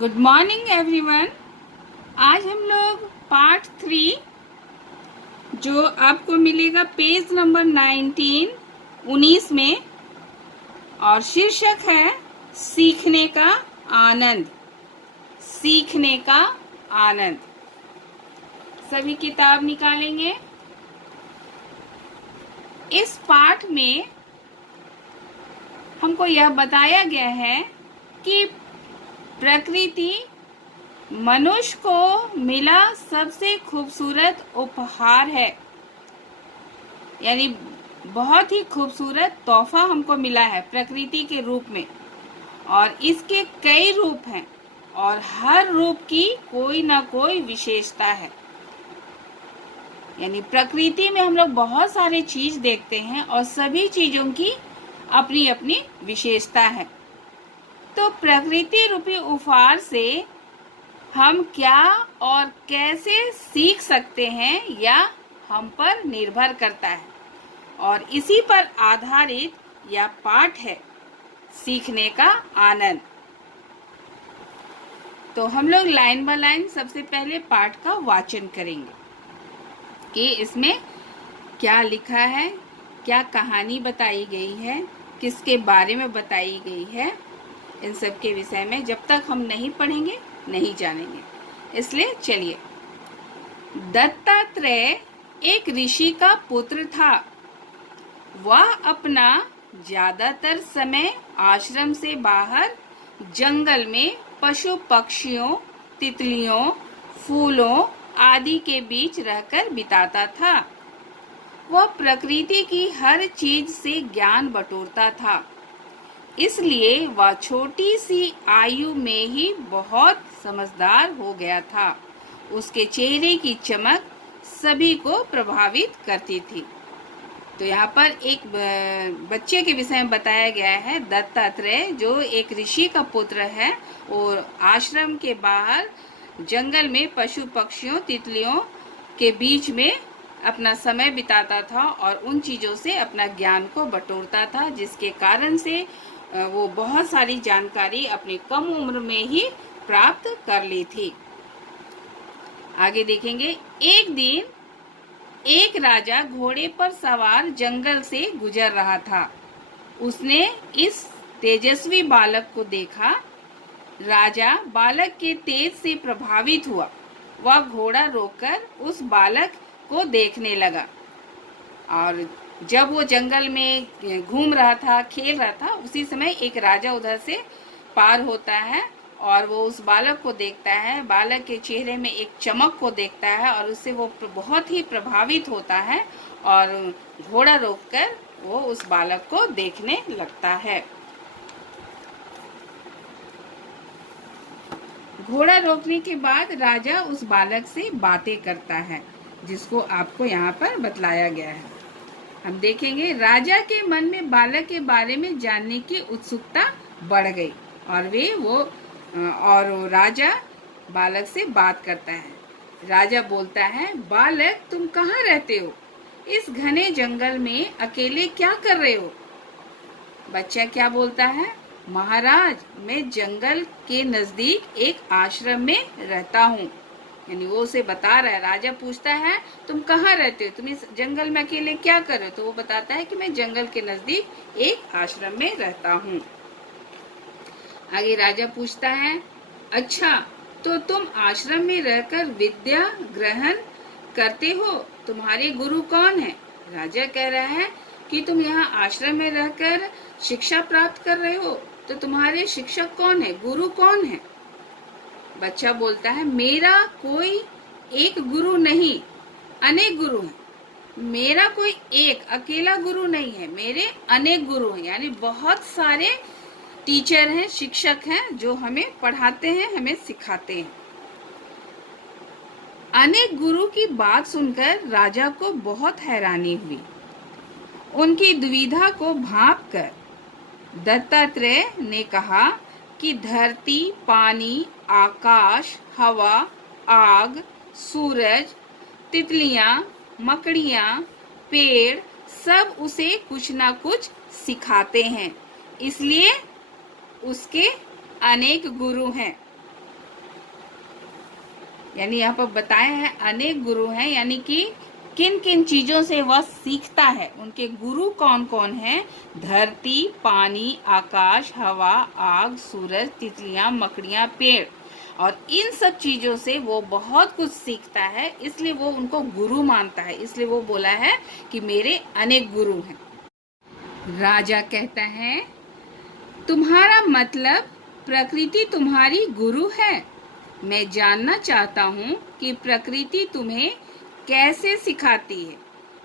Good morning everyone. आज हम लोग पार्ट 3 जो आपको मिलेगा पेज नंबर 19 में, और शीर्षक है सीखने का आनंद। सीखने का आनंद। सभी किताब निकालेंगे। इस पाठ में हमको यह बताया गया है कि प्रकृति मनुष्य को मिला सबसे खूबसूरत उपहार है, यानी बहुत ही खूबसूरत तोहफा हमको मिला है प्रकृति के रूप में। और इसके कई रूप हैं और हर रूप की कोई ना कोई विशेषता है। यानी प्रकृति में हम लोग बहुत सारे चीज देखते हैं और सभी चीजों की अपनी अपनी विशेषता है। तो प्रकृति रूपी उपहार से हम क्या और कैसे सीख सकते हैं या हम पर निर्भर करता है, और इसी पर आधारित यह पाठ है सीखने का आनंद। तो हम लोग लाइन बाय लाइन सबसे पहले पाठ का वाचन करेंगे कि इसमें क्या लिखा है, क्या कहानी बताई गई है, किसके बारे में बताई गई है। इन सब के विषय में जब तक हम नहीं पढ़ेंगे नहीं जानेंगे। इसलिए चलिए। दत्तात्रेय एक ऋषि का पुत्र था। वह अपना ज्यादातर समय आश्रम से बाहर जंगल में पशु पक्षियों, तितलियों, फूलों आदि के बीच रहकर बिताता था। वह प्रकृति की हर चीज से ज्ञान बटोरता था, इसलिए वह छोटी सी आयु में ही बहुत समझदार हो गया था। उसके चेहरे की चमक सभी को प्रभावित करती थी। तो यहाँ पर एक बच्चे के विषय में बताया गया है। दत्तात्रेय जो एक ऋषि का पुत्र है और आश्रम के बाहर जंगल में पशु पक्षियों, तितलियों के बीच में अपना समय बिताता था और उन चीजों से अपना ज्ञान को बटोरता था, जिसके कारण से वो बहुत सारी जानकारी अपनी कम उम्र में ही प्राप्त कर ली थी। आगे देखेंगे। एक दिन एक राजा घोड़े पर सवार जंगल से गुजर रहा था। उसने इस तेजस्वी बालक को देखा। राजा बालक के तेज से प्रभावित हुआ। वह घोड़ा रोककर उस बालक को देखने लगा, और जब वो जंगल में घूम रहा था, खेल रहा था, उसी समय एक राजा उधर से पार होता है और वो उस बालक को देखता है। बालक के चेहरे में एक चमक को देखता है और उससे वो बहुत ही प्रभावित होता है और घोड़ा रोककर वो उस बालक को देखने लगता है। घोड़ा रोकने के बाद राजा उस बालक से बातें करता है, जिसको आपको यहाँ पर बतलाया गया है। हम देखेंगे। राजा के मन में बालक के बारे में जानने की उत्सुकता बढ़ गई और राजा बालक से बात करता है। राजा बोलता है, बालक तुम कहाँ रहते हो? इस घने जंगल में अकेले क्या कर रहे हो? बच्चा क्या बोलता है? महाराज, मैं जंगल के नजदीक एक आश्रम में रहता हूँ। यानी वो उसे बता रहा है। राजा पूछता है, तुम कहाँ रहते हो? तुम इस जंगल में अकेले क्या कर रहे हो? तो वो बताता है कि मैं जंगल के नजदीक एक आश्रम में रहता हूँ। आगे राजा पूछता है, अच्छा, तो तुम आश्रम में रहकर विद्या ग्रहण करते हो? तुम्हारे गुरु कौन है? राजा कह रहा है कि तुम यहाँ आश्रम में रहकर शिक्षा प्राप्त कर रहे हो, तो तुम्हारे शिक्षक कौन है, गुरु कौन है? बच्चा बोलता है, मेरा कोई एक गुरु नहीं, अनेक गुरु हैं। मेरा कोई एक अकेला गुरु नहीं है, मेरे अनेक गुरु हैं। यानी बहुत सारे टीचर हैं, शिक्षक हैं जो हमें पढ़ाते हैं, हमें सिखाते हैं। अनेक गुरु की बात सुनकर राजा को बहुत हैरानी हुई। उनकी दुविधा को भांपकर दत्तात्रेय ने कहा कि धरती, पानी, आकाश, हवा, आग, सूरज, तितलियां, मकड़ियां, पेड़ सब उसे कुछ ना कुछ सिखाते हैं, इसलिए उसके अनेक गुरु हैं। यानी यहाँ पर बताया है अनेक गुरु हैं, यानी कि किन किन चीजों से वह सीखता है। उनके गुरु कौन कौन हैं? धरती, पानी, आकाश, हवा, आग, सूरज, तितलियां, मकड़ियां, पेड़। और इन सब चीजों से वो बहुत कुछ सीखता है, इसलिए वो उनको गुरु मानता है। इसलिए वो बोला है कि मेरे अनेक गुरु हैं। राजा कहता है, तुम्हारा मतलब प्रकृति तुम्हारी गुरु है। मैं जानना चाहता हूँ कि प्रकृति तुम्हें कैसे सिखाती है।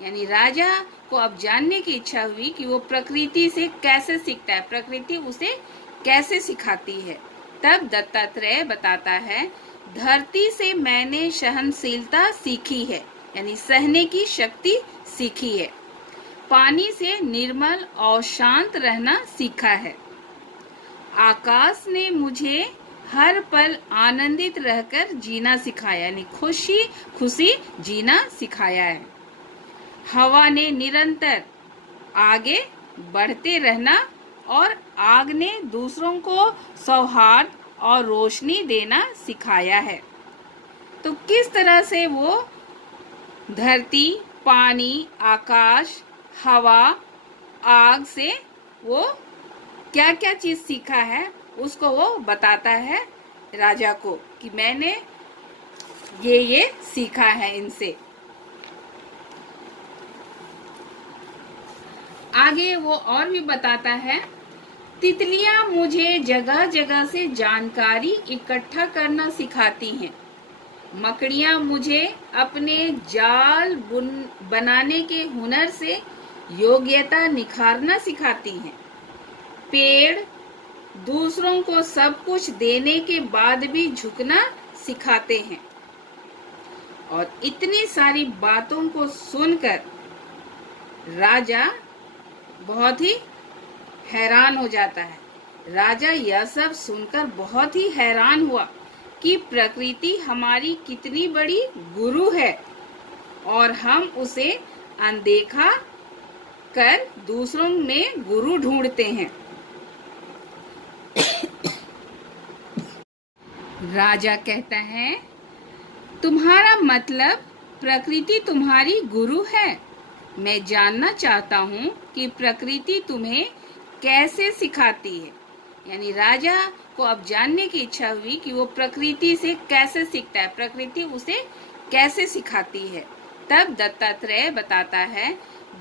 यानी राजा को अब जानने की इच्छा हुई कि वो प्रकृति से कैसे सीखता है, प्रकृति उसे कैसे सिखाती है। तब दत्तात्रेय बताता है, धरती से मैंने सहनशीलता सीखी है, यानी सहने की शक्ति सीखी है। पानी से निर्मल और शांत रहना सीखा है। आकाश ने मुझे हर पल आनंदित रहकर जीना सिखाया, यानी खुशी खुशी जीना सिखाया है। हवा ने निरंतर आगे बढ़ते रहना और आग ने दूसरों को सौहार्द और रोशनी देना सिखाया है। तो किस तरह से वो धरती, पानी, आकाश, हवा, आग से वो क्या क्या चीज सीखा है, उसको वो बताता है राजा को कि मैंने ये सीखा है इनसे। आगे वो और भी बताता है, तितलियां मुझे जगह जगह से जानकारी इकट्ठा करना सिखाती हैं। मकड़ियां मुझे अपने जाल बनाने के हुनर से योग्यता निखारना सिखाती हैं। पेड़ दूसरों को सब कुछ देने के बाद भी झुकना सिखाते हैं। और इतनी सारी बातों को सुनकर राजा बहुत ही हैरान हो जाता है। राजा यह सब सुनकर बहुत ही हैरान हुआ कि प्रकृति हमारी कितनी बड़ी गुरु है और हम उसे अनदेखा कर दूसरों में गुरु ढूंढते हैं। राजा कहता है, तुम्हारा मतलब प्रकृति तुम्हारी गुरु है। मैं जानना चाहता हूँ कि प्रकृति तुम्हें कैसे सिखाती है। यानी राजा को अब जानने की इच्छा हुई कि वो प्रकृति से कैसे सीखता है, प्रकृति उसे कैसे सिखाती है। तब दत्तात्रेय बताता है,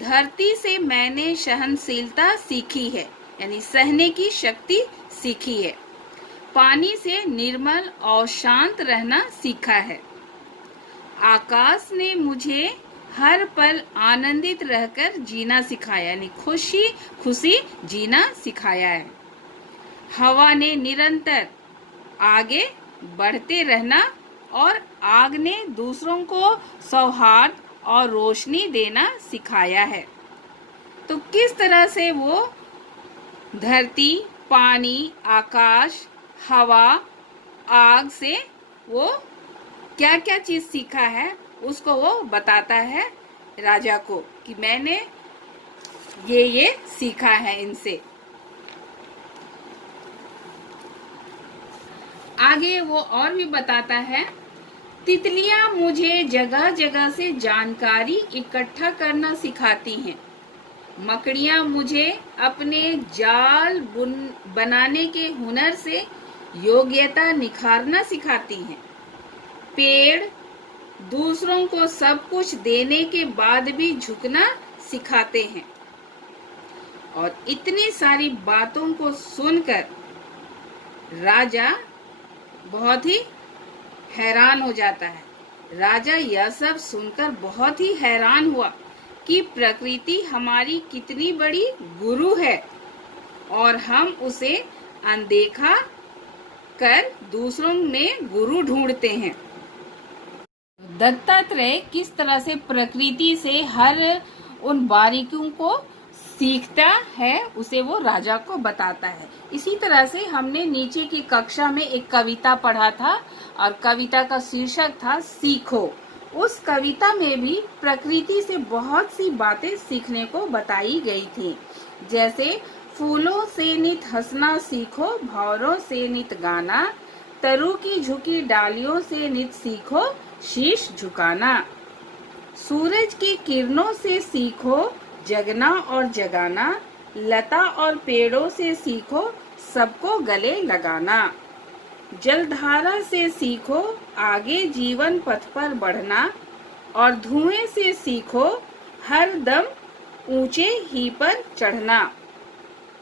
धरती से मैंने सहनशीलता सीखी है, यानी सहने की शक्ति सीखी है। पानी से निर्मल और शांत रहना सीखा है। आकाश ने मुझे हर पल आनंदित रहकर जीना सिखाया, यानी खुशी खुशी जीना सिखाया है। हवा ने निरंतर आगे बढ़ते रहना और आग ने दूसरों को सौहार्द और रोशनी देना सिखाया है। तो किस तरह से वो धरती, पानी, आकाश, हवा, आग से वो क्या क्या चीज सीखा है, उसको वो बताता है राजा को कि मैंने ये सीखा है इनसे। आगे वो और भी बताता है, तितलियां मुझे जगह जगह से जानकारी इकट्ठा करना सिखाती हैं। मकड़ियां मुझे अपने जाल बनाने के हुनर से योग्यता निखारना सिखाती हैं। पेड़ दूसरों को सब कुछ देने के बाद भी झुकना सिखाते हैं। और इतनी सारी बातों को सुनकर राजा बहुत ही हैरान हो जाता है। राजा यह सब सुनकर बहुत ही हैरान हुआ कि प्रकृति हमारी कितनी बड़ी गुरु है और हम उसे अनदेखा कर दूसरों में गुरु ढूंढते हैं। दत्तात्रेय किस तरह से प्रकृति से हर उन बारीकियों को सीखता है, उसे वो राजा को बताता है। इसी तरह से हमने नीचे की कक्षा में एक कविता पढ़ा था और कविता का शीर्षक था सीखो। उस कविता में भी प्रकृति से बहुत सी बातें सीखने को बताई गई थी, जैसे फूलों से नित हंसना सीखो, भंवरों से नित गाना, तरु की झुकी डालियों से नित सीखो शीश झुकाना। सूरज की किरणों से सीखो जगना और जगाना। लता और पेड़ों से सीखो सबको गले लगाना। जलधारा से सीखो आगे जीवन पथ पर बढ़ना। और धुएं से सीखो हर दम ऊंचे ही पर चढ़ना।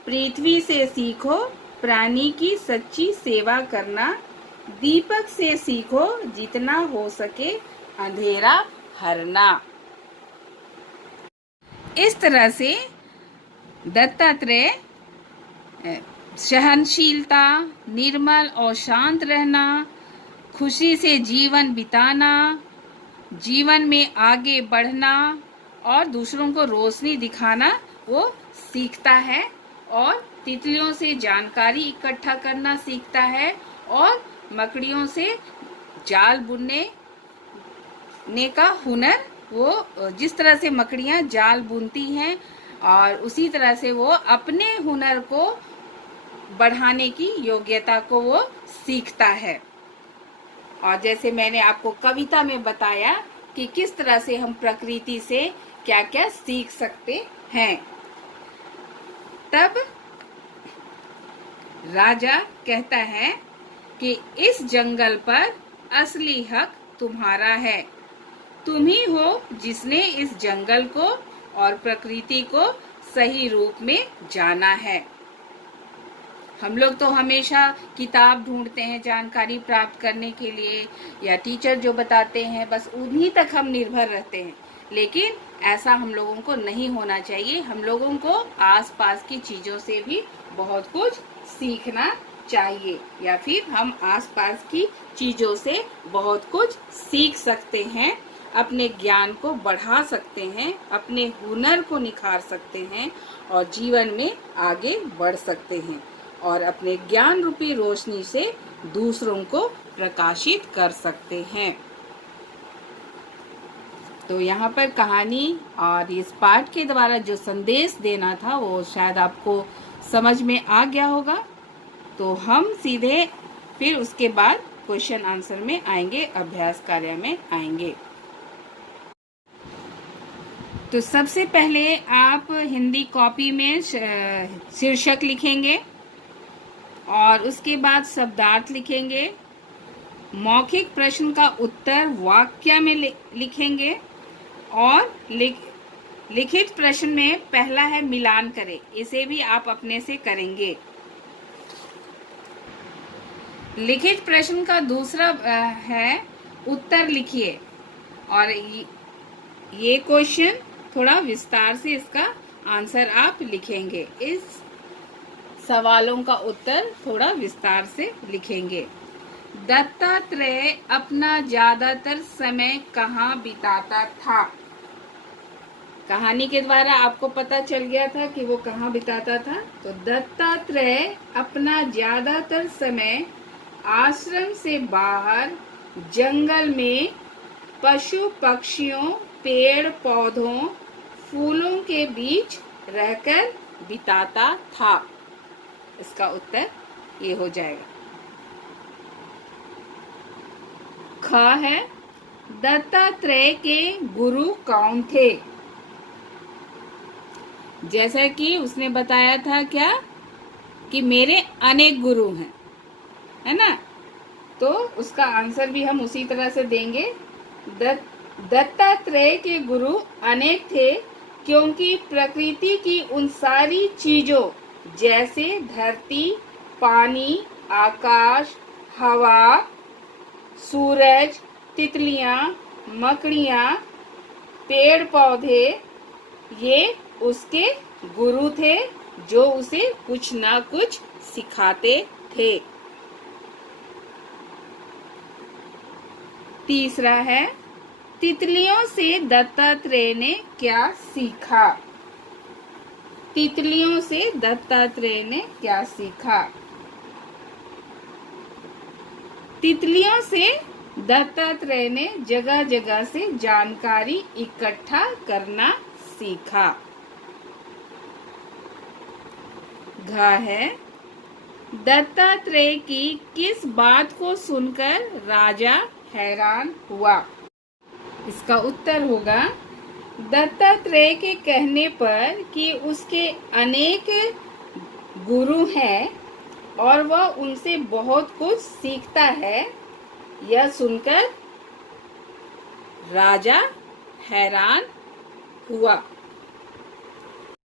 पृथ्वी से सीखो प्राणी की सच्ची सेवा करना। दीपक से सीखो जितना हो सके अंधेरा हरना। इस तरह से दत्तात्रेय सहनशीलता, निर्मल और शांत रहना, खुशी से जीवन बिताना, जीवन में आगे बढ़ना और दूसरों को रोशनी दिखाना वो सीखता है। और तितलियों से जानकारी इकट्ठा करना सीखता है और मकड़ियों से जाल बुनने का हुनर, वो जिस तरह से मकड़ियाँ जाल बुनती हैं और उसी तरह से वो अपने हुनर को बढ़ाने की योग्यता को वो सीखता है। और जैसे मैंने आपको कविता में बताया कि किस तरह से हम प्रकृति से क्या क्या सीख सकते हैं। तब राजा कहता है कि इस जंगल पर असली हक तुम्हारा है। तुम ही हो जिसने इस जंगल को और प्रकृति को सही रूप में जाना है। हम लोग तो हमेशा किताब ढूंढते हैं जानकारी प्राप्त करने के लिए, या टीचर जो बताते हैं बस उन्हीं तक हम निर्भर रहते हैं। लेकिन ऐसा हम लोगों को नहीं होना चाहिए। हम लोगों को आसपास की चीजों से भी बहुत कुछ सीखना चाहिए, या फिर हम आसपास की चीजों से बहुत कुछ सीख सकते हैं, अपने ज्ञान को बढ़ा सकते हैं, अपने हुनर को निखार सकते हैं और जीवन में आगे बढ़ सकते हैं और अपने ज्ञान रूपी रोशनी से दूसरों को प्रकाशित कर सकते हैं। तो यहाँ पर कहानी और इस पाठ के द्वारा जो संदेश देना था वो शायद आपको समझ में आ गया होगा। तो हम सीधे फिर उसके बाद क्वेश्चन आंसर में आएंगे, अभ्यास कार्य में आएंगे। तो सबसे पहले आप हिंदी कॉपी में शीर्षक लिखेंगे और उसके बाद शब्दार्थ लिखेंगे। मौखिक प्रश्न का उत्तर वाक्य में लिखेंगे और लिखित प्रश्न में पहला है मिलान करें, इसे भी आप अपने से करेंगे। लिखित प्रश्न का दूसरा है उत्तर लिखिए और ये क्वेश्चन थोड़ा विस्तार से इसका आंसर आप लिखेंगे। इस सवालों का उत्तर थोड़ा विस्तार से लिखेंगे। दत्तात्रेय अपना ज्यादातर समय कहाँ बिताता था? कहानी के द्वारा आपको पता चल गया था कि वो कहाँ बिताता था। तो दत्तात्रेय अपना ज्यादातर समय आश्रम से बाहर जंगल में पशु पक्षियों, पेड़ पौधों, फूलों के बीच रहकर बिताता था। इसका उत्तर ये हो जाएगा। ख है दत्तात्रेय के गुरु कौन थे? जैसा कि उसने बताया था क्या कि मेरे अनेक गुरु हैं, है ना। तो उसका आंसर भी हम उसी तरह से देंगे। दत्तात्रेय के गुरु अनेक थे क्योंकि प्रकृति की उन सारी चीजों जैसे धरती, पानी, आकाश, हवा, सूरज, तितलियां, मकड़ियां, पेड़ पौधे, ये उसके गुरु थे जो उसे कुछ ना कुछ सिखाते थे। तीसरा है तितलियों से दत्तात्रेय ने क्या सीखा? तितलियों से दत्तात्रेय ने क्या सीखा? तितलियों से दत्तात्रेय ने जगह जगह से जानकारी इकट्ठा करना सीखा। घ है दत्तात्रेय की किस बात को सुनकर राजा हैरान हुआ? इसका उत्तर होगा दत्तात्रेय के कहने पर कि उसके अनेक गुरु हैं और वह उनसे बहुत कुछ सीखता है। यह सुनकर राजा हैरान हुआ।